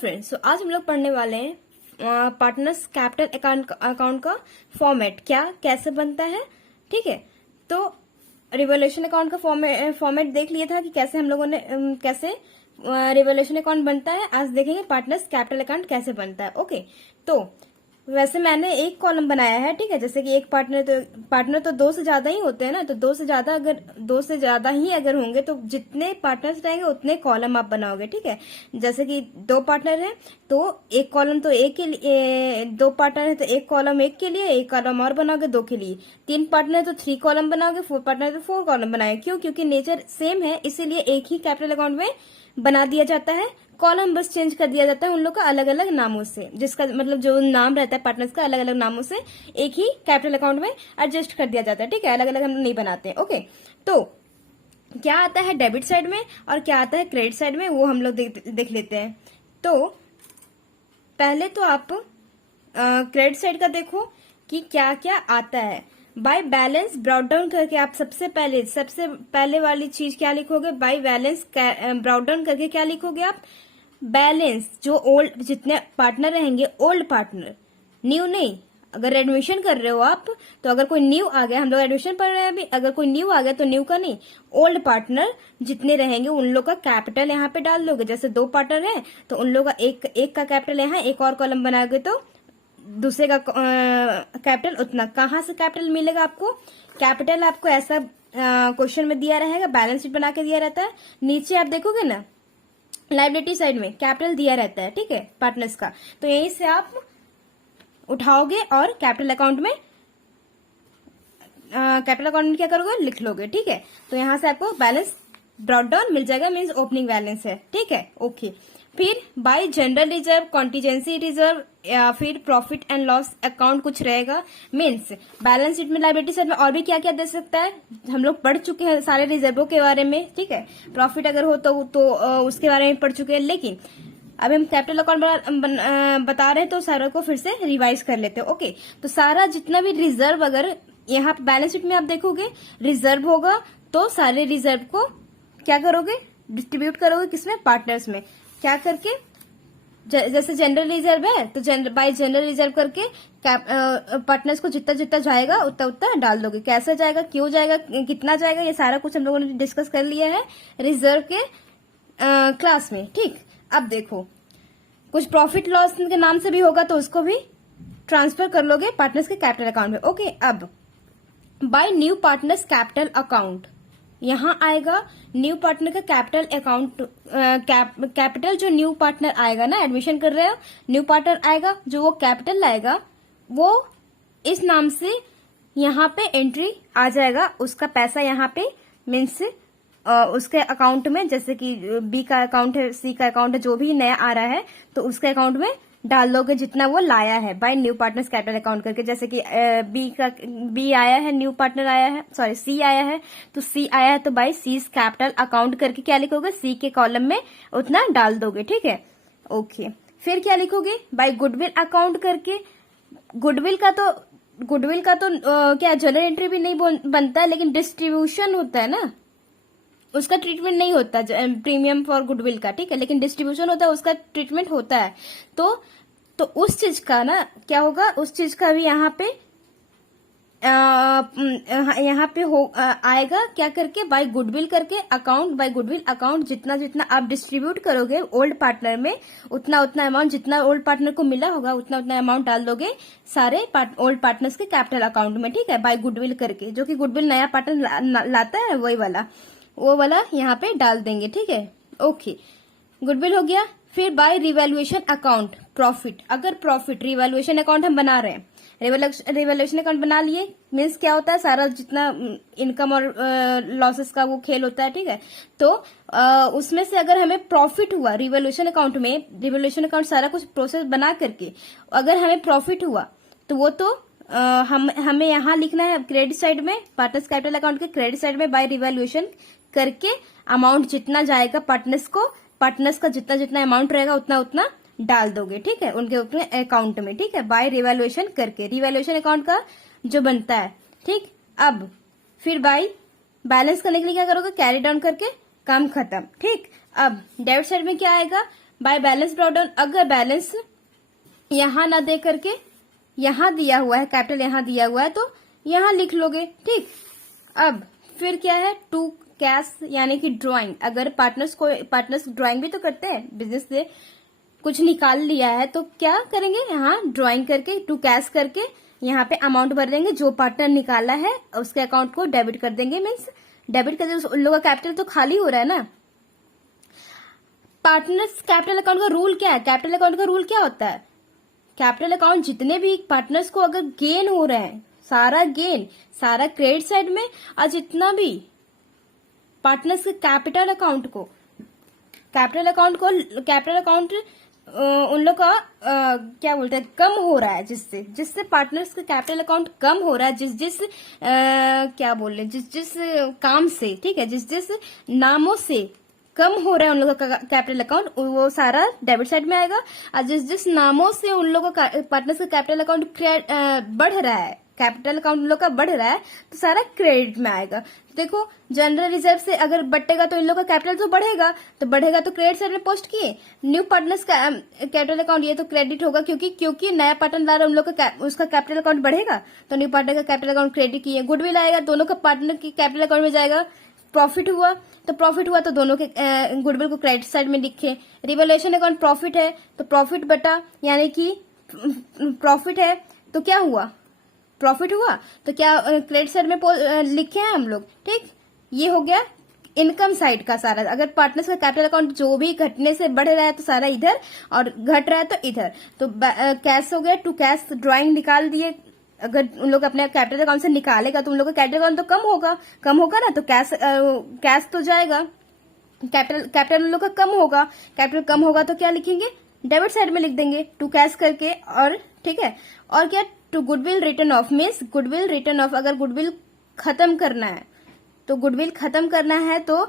Friends, तो आज हम लोग पढ़ने वाले हैं पार्टनर्स कैपिटल अकाउंट का फॉर्मेट कैसे बनता है। ठीक है, तो रिवोल्यूशन अकाउंट का फॉर्मेट देख लिया था कि कैसे हम लोगों ने कैसे रिवोल्यूशन अकाउंट बनता है। आज देखेंगे पार्टनर्स कैपिटल अकाउंट कैसे बनता है। ओके, तो वैसे मैंने एक कॉलम बनाया है। ठीक है, जैसे कि एक पार्टनर तो दो से ज्यादा ही होते हैं ना, तो दो से ज्यादा ही अगर होंगे तो जितने पार्टनर्स रहेंगे उतने कॉलम आप बनाओगे। ठीक है, जैसे कि दो पार्टनर है तो एक कॉलम तो एक के लिए, दो पार्टनर है तो एक कॉलम एक के लिए, एक कॉलम और बनाओगे दो के लिए। तीन पार्टनर है तो 3 कॉलम बनाओगे, 4 पार्टनर है तो 4 कॉलम बनाएंगे। क्योंकि नेचर सेम है, इसीलिए एक ही कैपिटल अकाउंट में बना दिया जाता है। कॉलम बस चेंज कर दिया जाता है उन लोग का अलग अलग नामों से, जिसका मतलब जो नाम रहता है पार्टनर्स का अलग अलग नामों से एक ही कैपिटल अकाउंट में एडजस्ट कर दिया जाता है। ठीक है, अलग अलग हम नहीं बनाते। ओके, तो क्या आता है डेबिट साइड में और क्या आता है क्रेडिट साइड में, वो हम लोग देख लेते हैं। तो पहले तो आप क्रेडिट साइड का देखो कि क्या क्या आता है। बाय बैलेंस ब्राउट डाउन करके आप सबसे पहले वाली चीज क्या लिखोगे, बाय बैलेंस ब्राउट डाउन करके क्या लिखोगे आप, बैलेंस जो ओल्ड जितने पार्टनर रहेंगे, ओल्ड पार्टनर, न्यू नहीं। अगर एडमिशन कर रहे हो आप तो अगर कोई न्यू आ गया, हम लोग एडमिशन पढ़ रहे हैं अभी, अगर कोई न्यू आ गया तो न्यू का नहीं, ओल्ड पार्टनर जितने रहेंगे उन लोग का कैपिटल यहाँ पे डाल दोगे। जैसे 2 पार्टनर है तो उन लोग का एक का कैपिटल यहाँ, एक और कॉलम बनाओगे तो दूसरे का कैपिटल उतना। कहाँ से कैपिटल मिलेगा आपको, कैपिटल आपको ऐसा क्वेश्चन में दिया रहेगा, बैलेंस शीट बना के दिया रहता है। नीचे आप देखोगे ना, लायबिलिटी साइड में कैपिटल दिया रहता है। ठीक है, पार्टनर्स का, तो यहीं से आप उठाओगे और कैपिटल अकाउंट में क्या करोगे, लिख लोगे। ठीक है, तो यहां से आपको बैलेंस ब्रॉट डाउन मिल जाएगा, मीन्स ओपनिंग बैलेंस है। ठीक है, ओके। फिर bye general reserve, contingency reserve या फिर प्रॉफिट एंड लॉस अकाउंट कुछ रहेगा। मीन्स बैलेंस शीट में लायबिलिटी साइड में और भी क्या क्या दे सकता है, हम लोग पढ़ चुके हैं सारे रिजर्वों के बारे में। ठीक है, प्रॉफिट अगर हो तो उसके बारे में पढ़ चुके हैं, लेकिन अब हम कैपिटल अकाउंट बता रहे हैं तो सारा को फिर से रिवाइज कर लेते हैं। ओके, तो सारा जितना भी रिजर्व अगर यहाँ पे बैलेंस शीट में आप देखोगे रिजर्व होगा तो सारे रिजर्व को क्या करोगे, डिस्ट्रीब्यूट करोगे किसमें, पार्टनर्स में। क्या करके, जैसे जनरल रिजर्व है तो बाय जनरल रिजर्व करके पार्टनर्स को जितना जितना जाएगा उतना उतना डाल दोगे। कैसे जाएगा, क्यों जाएगा, कितना जाएगा, ये सारा कुछ हम लोगों ने डिस्कस कर लिया है रिजर्व के क्लास में। ठीक, अब देखो कुछ प्रॉफिट लॉस के नाम से भी होगा तो उसको भी ट्रांसफर कर लोगे पार्टनर्स के कैपिटल अकाउंट में। ओके, अब by new partners capital account, यहां आएगा न्यू पार्टनर का कैपिटल अकाउंट। कैपिटल जो न्यू पार्टनर आएगा ना, एडमिशन कर रहे हो, न्यू पार्टनर आएगा जो वो कैपिटल लाएगा, वो इस नाम से यहाँ पे एंट्री आ जाएगा। उसका पैसा यहाँ पे मीन्स उसके अकाउंट में, जैसे कि बी का अकाउंट है, सी का अकाउंट है, जो भी नया आ रहा है तो उसके अकाउंट में डाल दोगे जितना वो लाया है by new partners capital account करके। जैसे कि बी आया है, न्यू पार्टनर आया है, सॉरी सी आया है, तो सी आया है तो बाय सीज कैपिटल अकाउंट करके क्या लिखोगे, सी के कॉलम में उतना डाल दोगे। ठीक है, ओके। फिर क्या लिखोगे, बाय गुडविल अकाउंट करके। गुडविल का तो क्या जनरल एंट्री भी नहीं बनता है, लेकिन डिस्ट्रीब्यूशन होता है ना, उसका ट्रीटमेंट नहीं होता प्रीमियम फॉर गुडविल का। ठीक है, लेकिन डिस्ट्रीब्यूशन होता है, उसका ट्रीटमेंट होता है। तो उस चीज का ना क्या होगा, उस चीज का भी यहाँ पे आएगा क्या करके, बाय गुडविल करके अकाउंट, बाय गुडविल अकाउंट जितना जितना आप डिस्ट्रीब्यूट करोगे ओल्ड पार्टनर में उतना उतना अमाउंट, जितना ओल्ड पार्टनर को मिला होगा उतना उतना अमाउंट डाल दोगे सारे ओल्ड पार्टनर्स के कैपिटल अकाउंट में। ठीक है, बाय गुडविल करके, जो कि गुडविल नया पार्टनर लाता है वही वाला, वो वाला यहाँ पे डाल देंगे। ठीक है, ओके, गुडविल हो गया। फिर बाय रिवैल्यूएशन अकाउंट प्रॉफिट, अगर प्रॉफिट रिवैल्यूएशन अकाउंट हम बना रहे हैं, रिवैल्यूएशन अकाउंट बना लिए, मीन्स क्या होता है, सारा जितना इनकम और लॉसेस का वो खेल होता है। ठीक है, तो उसमें से अगर हमें प्रॉफिट हुआ रिवैल्यूएशन अकाउंट में, रिवैल्यूएशन अकाउंट सारा कुछ प्रोसेस बना करके अगर हमें प्रॉफिट हुआ तो वो तो हमें यहाँ लिखना है क्रेडिट साइड में, पार्टनर्स कैपिटल अकाउंट के क्रेडिट साइड में बाय रिवैल्यूएशन करके अमाउंट जितना जाएगा पार्टनर्स का जितना जितना अमाउंट रहेगा उतना उतना डाल दोगे। ठीक है, उनके अपने अकाउंट में। ठीक है, बाय रिवैल्यूएशन करके, रिवैल्यूएशन अकाउंट का जो बनता है। ठीक, अब फिर बाय बैलेंस करने के लिए क्या करोगे, कैरी डाउन करके काम खत्म। ठीक, अब डेबिट साइड में क्या आएगा, बाय बैलेंस ब्रॉट डाउन, अगर बैलेंस यहां ना दे करके यहां दिया हुआ है, कैपिटल यहां दिया हुआ है तो यहां लिख लोगे, ठीक। अब फिर क्या है, टू कैश यानी कि ड्राइंग, अगर पार्टनर्स ड्राइंग भी तो करते हैं, बिजनेस से कुछ निकाल लिया है तो क्या करेंगे, यहाँ ड्राइंग करके टू कैश करके यहाँ पे अमाउंट भर देंगे, जो पार्टनर निकाला है उसके अकाउंट को डेबिट कर देंगे, मीन्स डेबिट कर देंगे, उन लोगों का कैपिटल तो खाली हो रहा है ना। पार्टनर्स कैपिटल अकाउंट का रूल क्या है, कैपिटल अकाउंट का रूल क्या होता है, कैपिटल अकाउंट जितने भी पार्टनर्स को अगर गेन हो रहे हैं, सारा गेन सारा क्रेडिट साइड में, और जितना भी पार्टनर्स के कैपिटल अकाउंट उन लोग का क्या बोलते हैं, कम हो रहा है, जिससे पार्टनर्स का कैपिटल अकाउंट कम हो रहा है, क्या बोल रहे, जिस काम से, ठीक है, जिस नामों से कम हो रहा है उन लोगों का कैपिटल अकाउंट, वो सारा डेबिट साइड में आएगा। और जिस नामों से उन लोगों का पार्टनर्स का कैपिटल अकाउंट बढ़ रहा है, कैपिटल अकाउंट उन लोग का बढ़ रहा है, तो सारा क्रेडिट में आएगा। देखो जनरल रिजर्व से अगर बटेगा तो इन लोग का कैपिटल तो बढ़ेगा तो क्रेडिट साइड में पोस्ट किए। न्यू पार्टनर्स का कैपिटल अकाउंट ये तो क्रेडिट होगा, क्योंकि नया पार्टनर ला रहा है, उन लोग का उसका कैपिटल अकाउंट बढ़ेगा, तो न्यू पार्टनर का कैपिटल अकाउंट क्रेडिट किए। गुडविल आएगा, दोनों का पार्टनर की कैपिटल अकाउंट में जाएगा। प्रॉफिट हुआ तो दोनों के गुडविल को क्रेडिट साइड में लिखे। रिवैल्यूएशन अकाउंट प्रॉफिट है तो प्रॉफिट बटा, यानी कि प्रॉफिट है तो क्या हुआ, प्रॉफिट हुआ तो क्या क्रेडिट साइड में लिखे हैं हम लोग, ठीक। ये हो गया इनकम साइड का सारा। अगर पार्टनर्स का कैपिटल अकाउंट जो भी घटने से बढ़ रहा है तो सारा इधर, और घट रहा है तो इधर। तो कैश हो गया, टू कैश ड्राइंग निकाल दिए। अगर उन लोग अपने कैपिटल अकाउंट से निकालेगा तो उन लोग का कैपिटल अकाउंट तो कम होगा ना, तो कैश तो जाएगा, कैपिटल उन लोग का कम होगा तो क्या लिखेंगे, डेबिट साइड में लिख देंगे टू कैश करके। और ठीक है, और क्या, to goodwill written off, means goodwill written off, अगर गुडविल खत्म करना है तो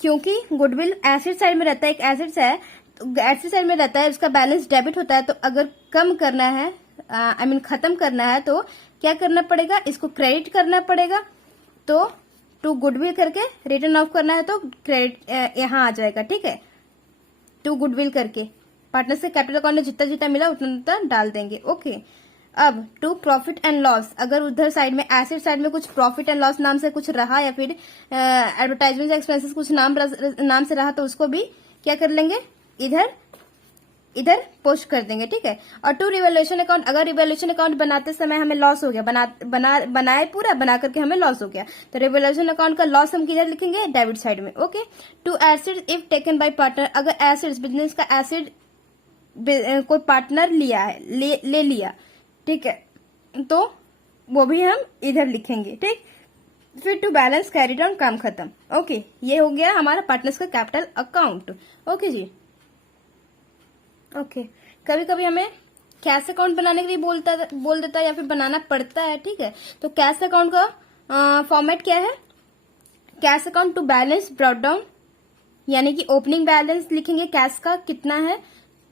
क्योंकि गुडविल एसेट साइड में रहता है, एक एसेट्स है तो एसेट साइड में रहता है, उसका बैलेंस डेबिट होता है। तो अगर कम करना है, खत्म करना है तो क्या करना पड़ेगा, इसको क्रेडिट करना पड़ेगा। तो टू गुडविल करके रिटर्न ऑफ करना है तो क्रेडिट यहां आ जाएगा, ठीक है। टू गुडविल करके पार्टनर से कैपिटल अकाउंट में जितना मिला उतना डाल देंगे, ओके। अब टू प्रॉफिट एंड लॉस, अगर उधर साइड में एसेट साइड में कुछ प्रॉफिट एंड लॉस नाम से कुछ रहा, या फिर एडवर्टाइजमेंट एक्सपेंसेस कुछ नाम से रहा, तो उसको भी क्या कर लेंगे, इधर पोस्ट कर देंगे, ठीक है। और टू रिवैल्यूएशन अकाउंट, अगर रिवैल्यूएशन अकाउंट बनाते समय हमें लॉस हो गया, बनाए पूरा बना करके हमें लॉस हो गया, तो रिवैल्यूएशन अकाउंट का लॉस हम किधर लिखेंगे, डेबिट साइड में, okay. To assets if taken by partner, अगर एसेट्स बिजनेस का एसेट कोई पार्टनर लिया है, ले लिया, ठीक है, तो वो भी हम इधर लिखेंगे, ठीक। फिर टू बैलेंस कैरी डाउन, काम खत्म, ओके। ये हो गया हमारा पार्टनर्स का कैपिटल अकाउंट, ओके जी, ओके। कभी कभी हमें कैश अकाउंट बनाने के लिए बोल देता है या फिर बनाना पड़ता है, ठीक है। तो कैश अकाउंट का फॉर्मेट क्या है, cash account to balance brought down, यानी कि ओपनिंग बैलेंस लिखेंगे, कैश का कितना है,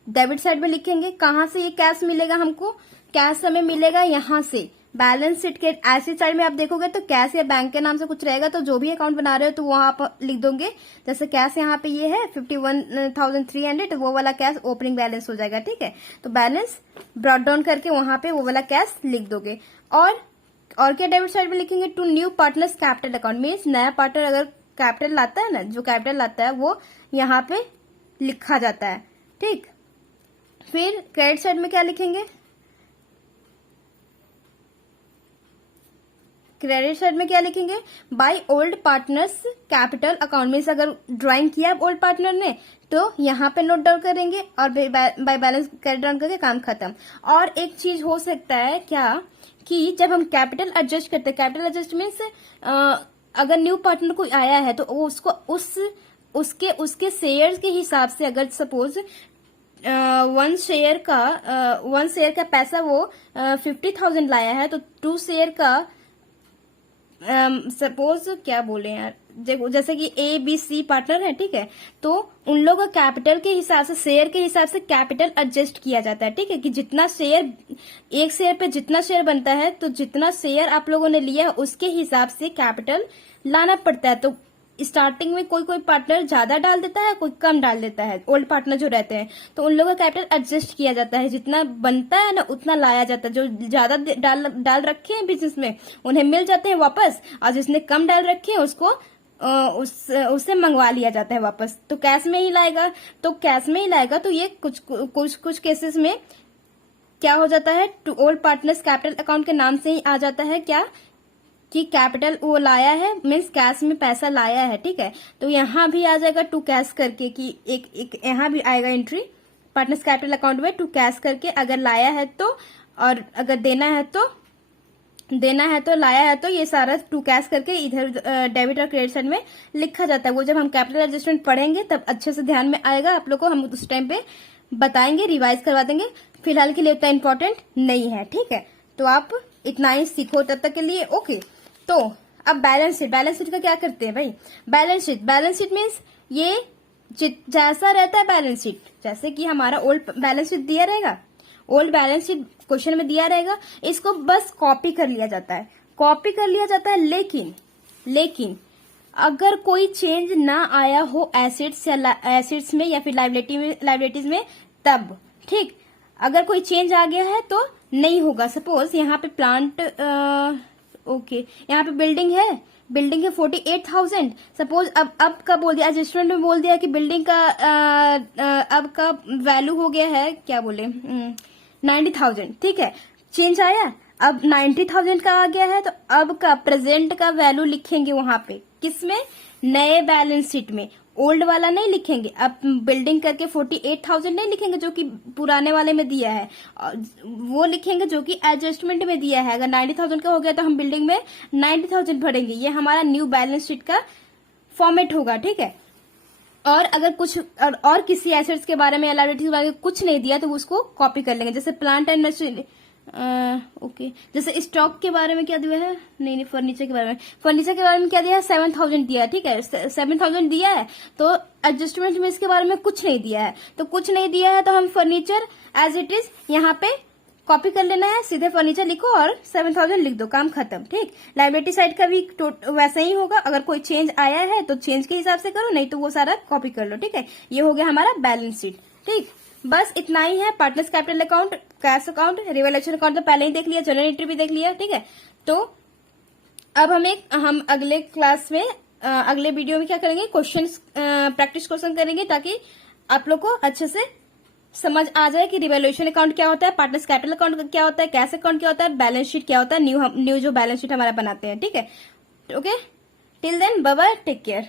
डेबिट साइड में लिखेंगे। कहां से ये कैश मिलेगा हमको, कैश हमें मिलेगा यहां से, बैलेंस शीट के एसेट साइड में आप देखोगे तो कैश या बैंक के नाम से कुछ रहेगा, तो जो भी अकाउंट बना रहे हो तो वहां आप लिख दोगे। जैसे कैश यहाँ पे ये है 51,300, तो वो वाला कैश ओपनिंग बैलेंस हो जाएगा, ठीक है। तो बैलेंस ब्रॉट डाउन करके वहां पे वो वाला कैश लिख दोगे। और क्या डेबिट साइड में लिखेंगे, to new partners capital account, means नया पार्टनर अगर कैपिटल लाता है ना, जो कैपिटल लाता है वो यहाँ पे लिखा जाता है, ठीक। फिर क्रेडिट साइड में क्या लिखेंगे, क्रेडिट साइड में क्या लिखेंगे, by old partners capital account, means अगर ड्राइंग किया ओल्ड पार्टनर ने तो यहाँ पे नोट डाउन करेंगे, और बाय बैलेंस कैरी डाउन करके काम खत्म। और एक चीज हो सकता है क्या, कि जब हम कैपिटल एडजस्ट करते हैं, कैपिटल एडजस्ट मीन्स अगर न्यू पार्टनर कोई आया है तो उसको उसके शेयर के हिसाब से, अगर सपोज वन शेयर का पैसा वो 50,000 लाया है, तो टू शेयर का सपोज क्या बोले यार, देखो जैसे कि ए बी सी पार्टनर है, ठीक है। तो उन लोगों का कैपिटल के हिसाब से, शेयर के हिसाब से कैपिटल एडजस्ट किया जाता है, ठीक है। कि जितना शेयर, एक शेयर पे जितना शेयर बनता है, तो जितना शेयर आप लोगों ने लिया है उसके हिसाब से कैपिटल लाना पड़ता है। तो स्टार्टिंग में कोई कोई पार्टनर ज्यादा डाल देता है, कोई कम डाल देता है, ओल्ड पार्टनर जो रहते हैं, तो उन लोगों का कैपिटल एडजस्ट किया जाता है, जितना बनता है ना उतना लाया जाता है। जो ज्यादा डाल रखे हैं बिजनेस में उन्हें मिल जाते हैं वापस, और जिसने कम डाल रखे हैं उसको उससे मंगवा लिया जाता है वापस। तो कैश में ही लाएगा, तो ये कुछ केसेस में क्या हो जाता है, to old partners capital account के नाम से ही आ जाता है क्या, कि कैपिटल वो लाया है, मीन्स कैश में पैसा लाया है, ठीक है। तो यहाँ भी आ जाएगा टू कैश करके, कि एक यहाँ भी आएगा एंट्री पार्टनर्स कैपिटल अकाउंट में टू कैश करके, अगर लाया है तो, और अगर देना है तो लाया है तो, ये सारा टू कैश करके इधर डेबिट और क्रेडिट साइड में लिखा जाता है। वो जब हम कैपिटल एडजस्टमेंट पढ़ेंगे तब अच्छे से ध्यान में आएगा आप लोग को, हम उस टाइम पे बताएंगे, रिवाइज करवा देंगे। फिलहाल के लिए उतना इंपॉर्टेंट नहीं है, ठीक है। तो आप इतना ही सीखो तब तक के लिए, ओके। तो अब बैलेंस शीट का क्या करते हैं भाई, बैलेंस शीट मीन्स ये जैसा रहता है बैलेंस शीट, जैसे कि हमारा ओल्ड बैलेंस शीट दिया रहेगा, ओल्ड बैलेंस शीट क्वेश्चन में दिया रहेगा, इसको बस कॉपी कर लिया जाता है, लेकिन अगर कोई चेंज ना आया हो एसेट्स में या फिर लाइबिलिटीज में तब, ठीक। अगर कोई चेंज आ गया है तो नहीं होगा। सपोज यहाँ पे प्लांट, ओके, यहाँ पे बिल्डिंग है 48,000। सपोज अब का बोल दिया, एडजस्टमेंट में बोल दिया कि बिल्डिंग का अब का वैल्यू हो गया है, क्या बोले, 90,000, ठीक है। चेंज आया, अब 90,000 का आ गया है, तो अब का प्रेजेंट का वैल्यू लिखेंगे वहां पे, किसमें, नए बैलेंस शीट में। ओल्ड वाला नहीं लिखेंगे, अब बिल्डिंग करके 48,000 नहीं लिखेंगे जो कि पुराने वाले में दिया है, वो लिखेंगे जो कि एडजस्टमेंट में दिया है। अगर 90,000 का हो गया तो हम बिल्डिंग में 90,000 भरेंगे, ये हमारा न्यू बैलेंस शीट का फॉर्मेट होगा, ठीक है। और अगर कुछ और किसी एसेट्स के बारे में, लायबिलिटीज के बारे में कुछ नहीं दिया तो उसको कॉपी कर लेंगे, जैसे प्लांट एंड मशीनरी, ओके। जैसे स्टॉक के बारे में क्या दिया है, नहीं, फर्नीचर के बारे में क्या दिया है, 7,000 दिया है, ठीक है। 7,000 दिया है तो एडजस्टमेंट में इसके बारे में कुछ नहीं दिया है, तो हम फर्नीचर एज इट इज यहाँ पे कॉपी कर लेना है, सीधे फर्नीचर लिखो और 7,000 लिख दो, काम खत्म, ठीक। लायबिलिटी साइड का भी वैसा ही होगा, अगर कोई चेंज आया है तो चेंज के हिसाब से करो, नहीं तो वो सारा कॉपी कर लो, ठीक है। ये हो गया हमारा बैलेंस शीट, ठीक। बस इतना ही है। Partners capital account, cash account, revaluation account तो पहले ही देख लिया, जनरल एंट्री भी देख लिया, ठीक है। तो अब हम अगले क्लास में, अगले वीडियो में क्या करेंगे, क्वेश्चंस, प्रैक्टिस क्वेश्चन करेंगे, ताकि आप लोग को अच्छे से समझ आ जाए कि रिवैल्यूएशन अकाउंट क्या होता है, पार्टनर्स कैपिटल अकाउंट क्या होता है, कैश अकाउंट क्या होता है, बैलेंस शीट क्या होता है, न्यू जो बैलेंस शीट हमारा बनाते हैं, ठीक है। Okay, till then bye bye, take care.